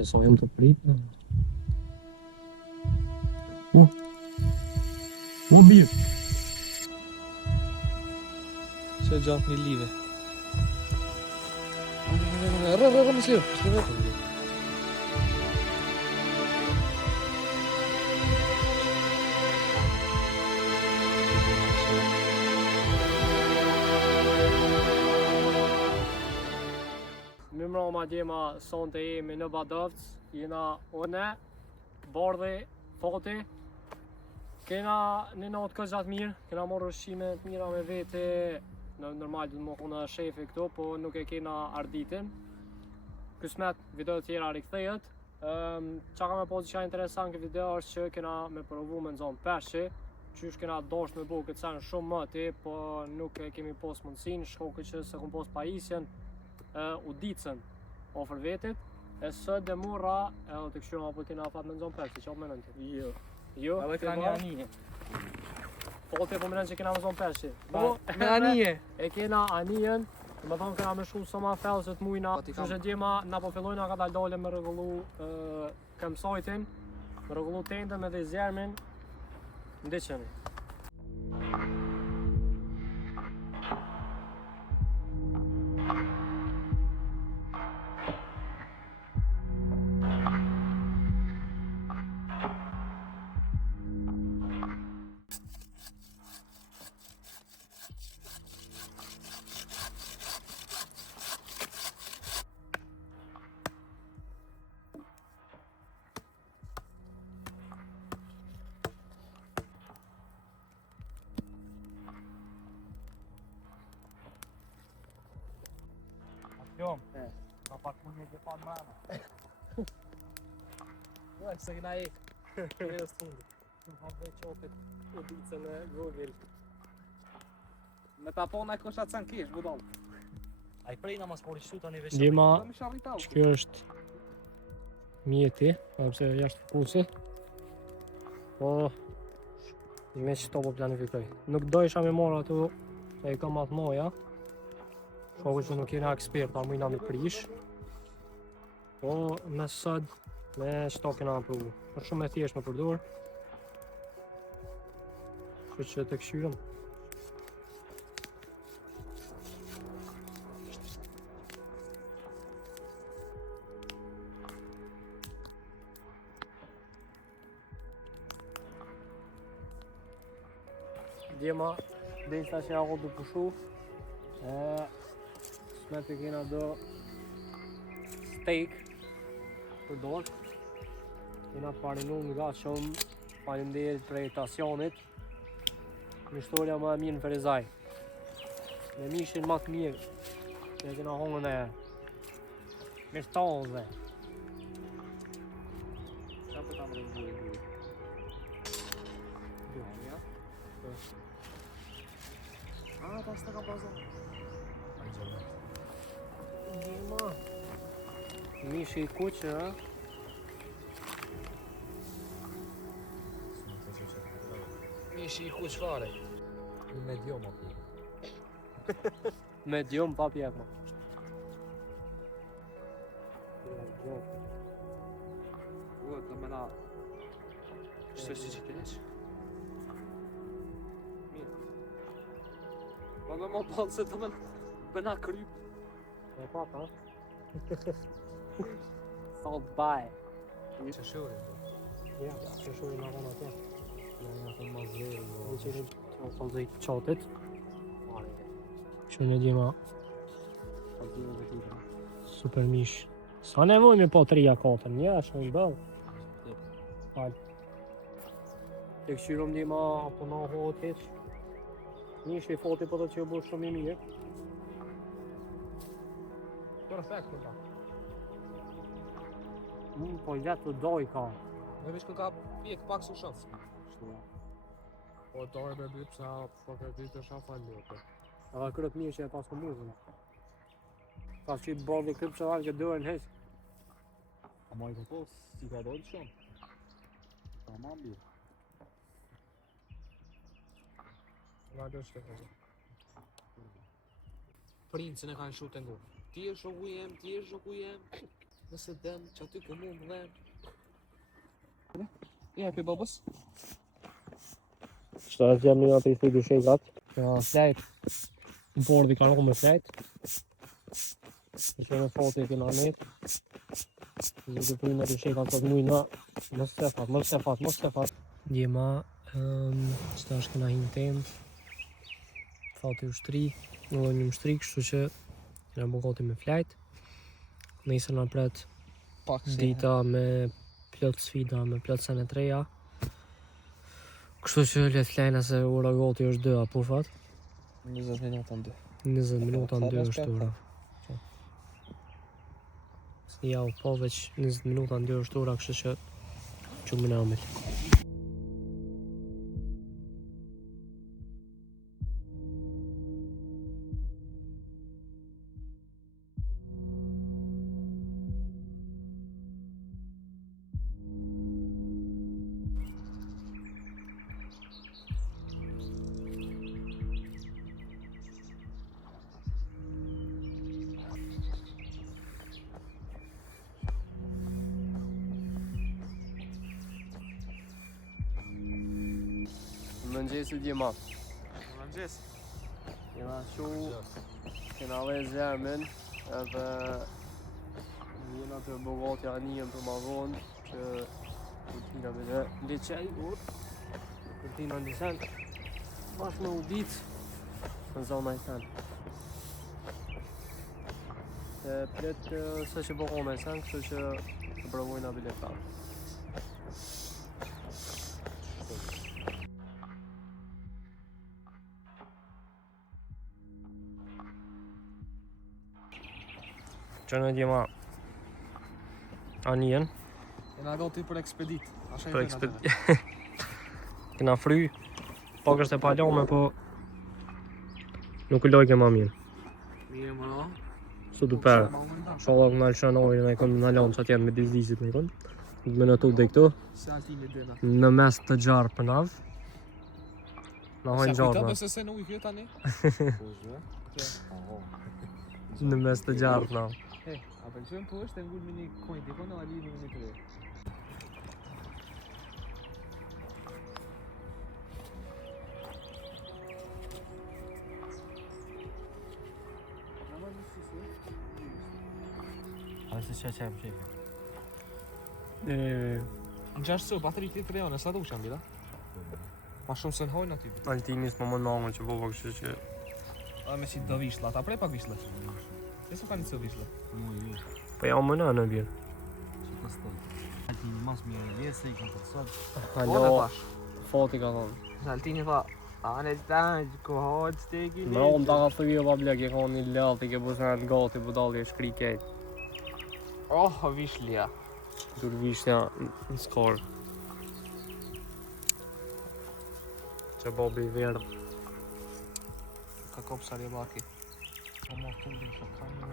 Se sa jam të pritë. Mirë. Se gjatë një live. Rrë, më slivë. Mimro ma djema sonte jemi në Badovc, jena une, Bardhi, Fati. Kena një natë këtë gjatë mirë, kena morë ushqime të mira me vete, normal du të më kona shefi këtu, po nuk e kena arditin. Kësmet, video tjera rikthejet. Qa ka me posë që interesant këtë video është që kena me provu me nëzonë peshi, qysh kena dosh me bu këtë sen shumë më ti, po nuk e kemi posë mundësin, shkoke që se kom posë pajisjen, udicën ofër vetit, e së dhe mura, edhe të këshyra apo kena fat me nëzonë peshi, që o menën ti? Jo, edhe këna një anije. Po të po menën që kena me zonë peshi. Po, me anije. E kena anijen, më thonë kena me shumë soma fellë që të mujna, që që djema na po fillojna ka dole me rregullu campsite-in, me rregullu tendën edhe zjermin, ndiqeni. Jom, ka pak mundje që pa në mërëna. Ja, se këna e kërës fundit. Në hapë qopit udicën e Google. Me ta pona e kështë atë sen kish, budal. A i prejna mas pori shtu tani vesh. Djema, që kjo është mjeti, përse jashtë fokusit. Po, me që to po planifikoj. Nuk do isha me marrë ato e i kam atë moja. Shoku që nuk jena ekspert, a mujna me prish. Po, me sëd, me qëto kena me provu. Është shumë e thjesht me përdor. Që të këshyrëm. Djema, dhejta që ako të pushu. Smet e kena do steak për dorë. Kena parinu nga shumë, faleminderit për invitacionit. Mishtoria më e mirë në Ferizaj. Me mishin më të mirë që e kena hongën e mirëtozve. Qa për ta më rëzburi buri? Ja? Ta s'ta ka bazon. Djema. Mishi i kuqë, ha? Mishi i kuq fare. Një medium apo. Medium pa pjekma. Ua, të mena... Qështë si që të neqë? Mirë. Pa me më palë se të men... Bëna kryp. E pak, ha? Salt baj. Që shuri. Ja, që shuri në rona të. Në të mazërë. Dhe që në të zëjtë qatit. Që në djema super mish. Sa nevoj me po 3-4, një është në bëllë. Falë. Të këshyrom djema po në hohet heq. Mish i foti po të që bërë shumë i mirë. Perfekt më ta. Po jetë të doj ka. Me vish kën ka pjek pak su shansë. Po dojë me bitë sa po ka ditë të shafa ljote. Edhe kërët mirë që e pas këmuzën. Pas që i bërdi krypë që dalë që dërën heq. A ma i ka posë, si ka dojtë shumë. Ta ma mirë. Nga do shte këzë. Princën e kanë shu të ngu. Ti e shoku jem, ti e shoku jem. Nëse den që aty ke mu më dhem. Ja, pe babës. Shtë është gjemë një atë i thuj shekat. Ja, flejt. Në bordi ka në me flejt. Në që në fote këna net. Në të pujnë të shekat të mujna. Mos se fat. Djema, qëta është këna hinë temë. Fati u shtri, në një më shtri, kështu që në bogati me flejt. Nëse në pret dita me plot sfida, me plot sene treja. Kështu që le të flejnë se ora gati është 2 apo fat? 20 minuta në 2. 20 minuta në 2 është ora. Ja, po veç 20 minuta në 2 është ora, kështu që qumë në amel. Mëngjesit djema. Mëngjes. Kena shu, kena dhe zemin, edhe jena të bogatja njën për ma vonë, që kërtina me dhe leqen, kërtina në disen, bashkë me u ditë në zona i sen. Plet se që bogona i sen, kështu që të provojna biletar. Që në djema anjen Kena gati për ekspedit. për ekspedit. Kena fry, pak është e palome, po nuk u lojke ma mirë. Mirë më no. Su du per, shalak në alëshën ojë në e kënë në lanë që atjenë me dizdizit në kënë. Me në tu dhe këtu, Se altimi dena. në mes të gjarë për navë. Në hojnë Sa gjarë kujta në. pëse se në ujë tani? Në mes të gjarë për navë. A pëlqen po është e ngull me një kojnë tiko në ali në një të dhe. A se që qemë qemë. Në gjashtë së, bateri të frejone, sa du qenë bida? Ma shumë se në hojnë aty. Altinis më më nangën që boba kështë që... A me si do vishla, ta prej pak vishla. E su ka një të vishla? Po ja më në bjerë. Altini mas mirë i vese, i kanë të sot. Halo, foti ka thonë. Altini tha, anë e tajnë, ku hojtë steki Më romë ta ka thëvje pa blek, e ka një lëtë, ke busë në gati, budalli e shkri kejtë. Oh, vishlja. Dur vishtja në skorë. Që bobi i verë. Ka kopë sari baki. O ma tullin që ka një.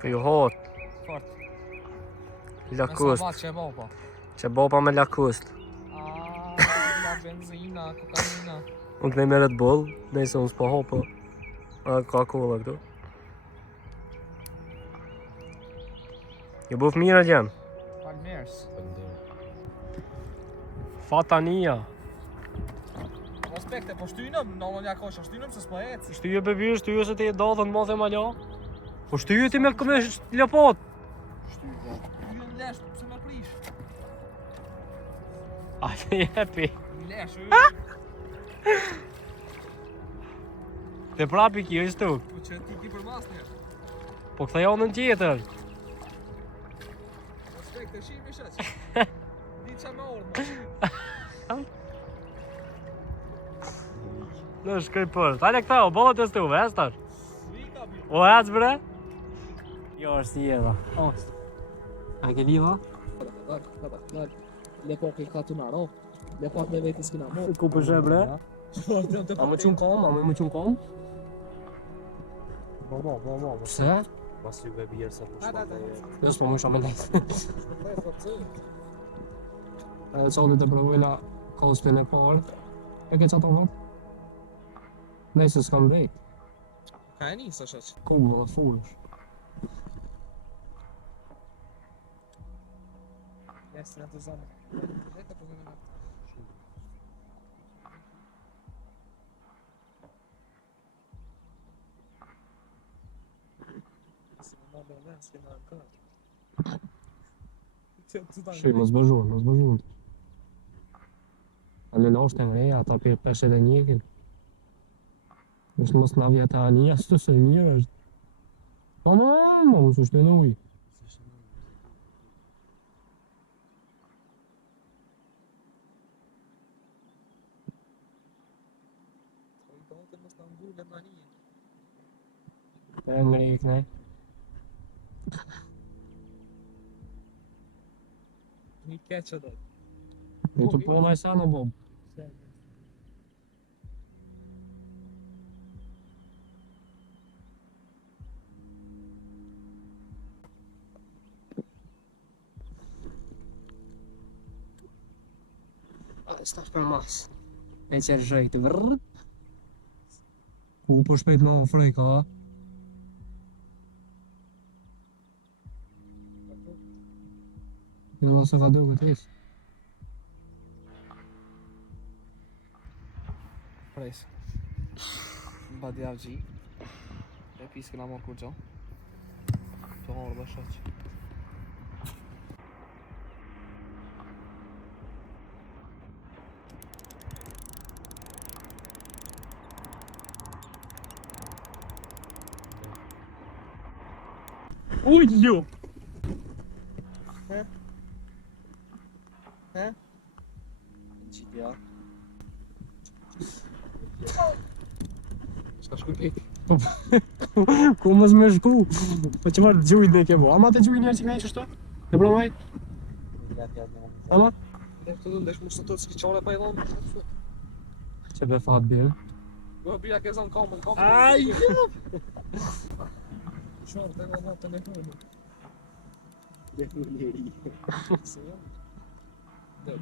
Për ju hotë, Fort. lakust. Nësa që e bopa. Që bopa me lakust. La benzina, kokaina. Unë kënej me Red Bull, nëjse unë s'po hopë. A ka kolla këtu. Ju buf mirë gjem. Palmers. Fatania. Respekte, po shtynëm, në në nja kosha, shtynëm se s'po eci. Shtyje bebi, shtyje se ti e datën ma dhe ma la. Po shtyje ti me këme lëpot. Ju në lesh, pëse me prish. A të jepi. Në lesh, Te prapi kjo ishtu. po që ti ki për mas njerë. Po këta janë në tjetër. Respekte, shimi shëq. Di qa me orë, Në shkoj për. Tale këta o bollet e stu, vestar. Vika, bi. O ec bre. Jo është si jeva. A ke liva? Le po ke ka të naro. Le po me veti s'kina mo. Ku përshë bre? A më qunë kom? A më qunë kom? Bo. Pse? Pas ju be bjerë se më shpate. Jo s'po më shumë lejtë. E qodit e provojna kospin e parë. E ke qato vët? Nëjse s'kam vejt. Ka e një, së shëq. Kullë dhe fullësh. Jasë në të zonë. Dhe të përgjënë në Shoj, mos bëzhun. Ale la është e ngreja, ata për 51-kin. Është mos na vjetë anja, së të se mirë është. Mos është e në ujë. E ngrej këne. Një keqë dhe. Në të përna i sa në bob. Stash për mas. E qërë zhëj të vrrrr. U për shpejt në Afrika. Në nëse ka duke të isë. Prejs. Badi avgji. E pisë këna morë kur gjo. Të morë dhe shoqë. Uj, jo! Qitja. Shka shkuj pejt. Ku mos me shku? Po që marrë gjujt dhe ke bo. Ama të gjujt njerë që ka i qështu? Të provoj? Ama? Dhe të ndesh mu së të s'ki qare pa i dhonë. Që be fat bjerë. Bë bia ke zonë kamën. Aj! Qërë të nga nga telefonë. Dhe në njeri. Se jam. Dhe.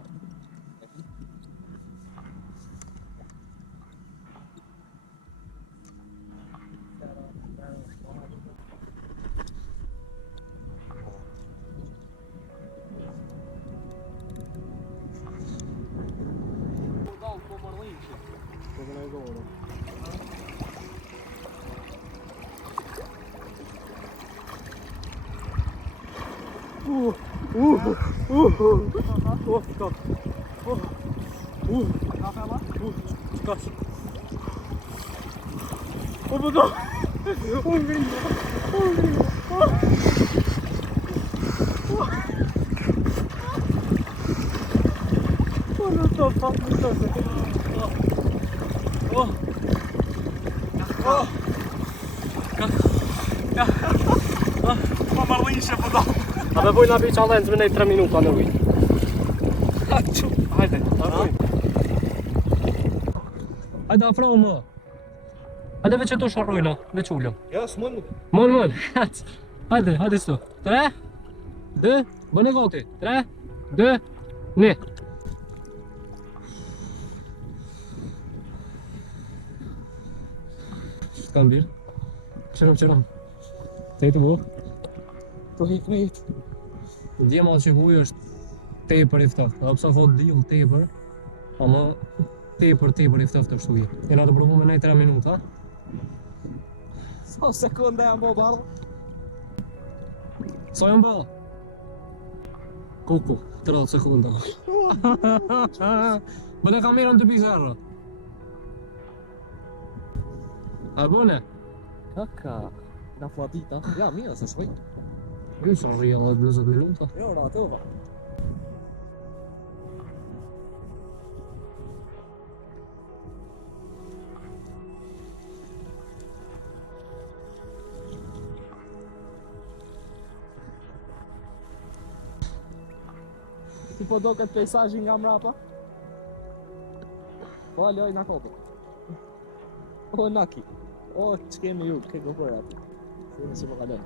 A me boj nga bi challenge me nej 3 minuta në ujë. Hajde, hajde afro më. Hajde veç e to sharrojna, veç ullëm. Ja, s'mon mu. Mon, hajde, hajde sto. 3, 2, bëne gati. 3, 2, 1. Kam bir. Qërëm. Te të bu. Po hik në jetë. Djema që huj është tepër i ftoftë. Edhe pse thot diell tepër, ama tepër i ftoftë është ujë. Jena të provu me nej 3 minuta. Sa sekonda jam bo bardhë. Sa jam bërë? Kuku, 30 sekunda. Bëne kamerën të pizarë. A bëne? Kaka. Na flatita. Ja, mira se shvej. Ju sa rria edhe 20 minuta. Jo, ra, të ova. Si po do këtë pejsajin nga mrapa? Po aloj na kokë. O naki. O që kemi ju, ke gopër aty. Se nësi po kalon.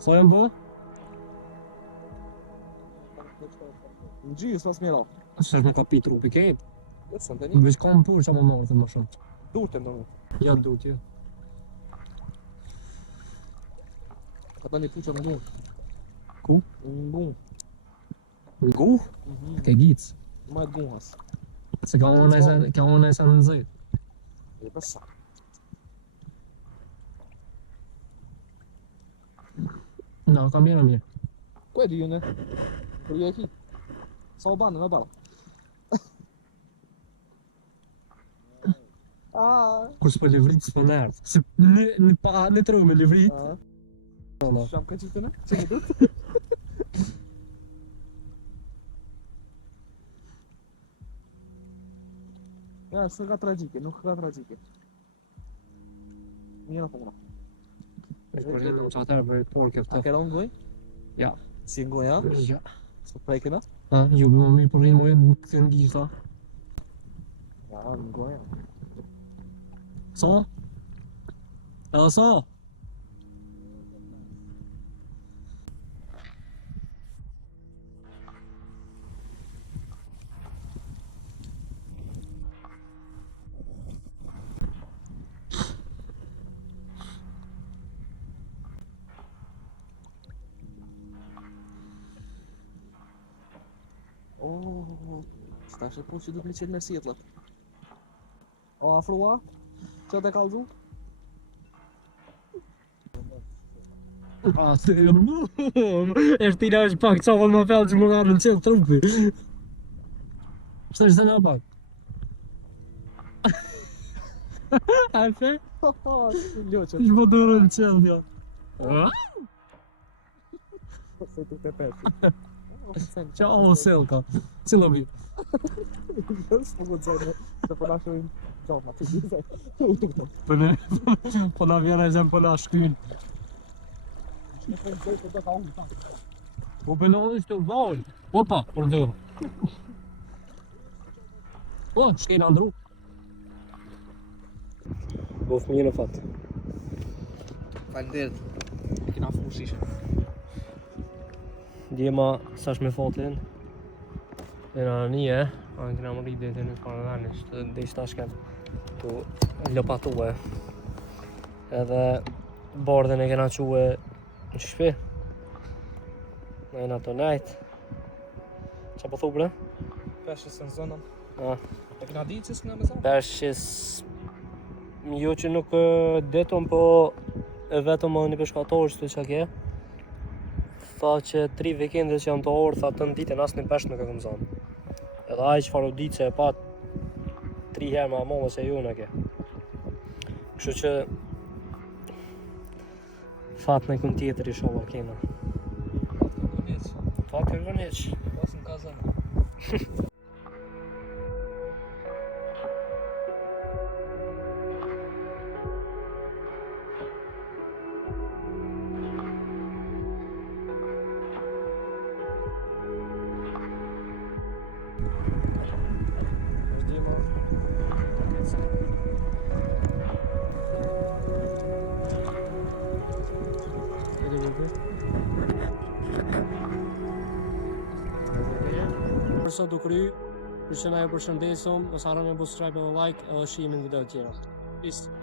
Sa jam bërë? Në gjys pas mjera. Se është me ka pi trupi kejt. Nësën të një. Veç kam pur që më marrë të më shumë. Durte ndo në. Ja dut ju. Ka ta një puqa në dunë. Ku? Ngu. Ngu? Ke gic. Më të guhas. Se ka unë e se në nëzit. E përsa. Na, ka mirë. Ku e di unë? Kur ju e ki? Sa u banë me bara? Kur s'po livrit s'po nërë. Se në tërë me livrit. Sham ka qitë në? Që më dhëtë? Ja, së ka tragjike, nuk ka tragjike. Njëra po mëra. Është për në qatër për porë A këftë. kera unë goj? Ja. Si në goj, ja? Ja. Së prejke na? Ha, ju më mirë për rinë mojë në këtë në gjitha. Ja, në goj, ja. Sa? Edhe sa? Stash e po që du të me qenë në sjetlat. O, afrua? Që të kalzu? A, se e më e shtina është pak qafën më fellë që më ngarë në qenë trupi. Shtë është në pak? A fe? Ljoqët. Që më dorë në qenë, ja. Se të të peshi. Qa o selka? Cilo mi? Së më të se po nashojnë gjoma të gjithë. Po na vjena e zemë po na shkyn. Po bëllon është të vajnë. Opa, për dhërë. O, shkejnë andru. Po fëmijë në fatë. Falenderit. E kina fu shishe. Djema sa është me fatin. E në nije, anë kina më rritë dhe në parë vernisht, dhe ishtë ashken të lëpatue. Edhe bardhen e kena quë në shpi. Në e në të nejtë. Qa po thubre? Peshës në zonën. A, E kina di që s'kina me zonë? peshqis... Jo që nuk deton, po e vetëm një peshkatorë që të që ke. Tha që 3 vikende që janë të orë, tha të në ditën asë një peshë nuk e këmë zonë. Edhe aj që faru ditë që e pat 3 herë ma mollë se ju në ke. Kështu që fat në kënë tjetër i sholla kena. Fat e vërneq. Pas në ka zonë. Për sot u kry, për që na ju përshëndesëm, mos harroni të subscribe dhe like edhe shihimin video të tjera. Peace.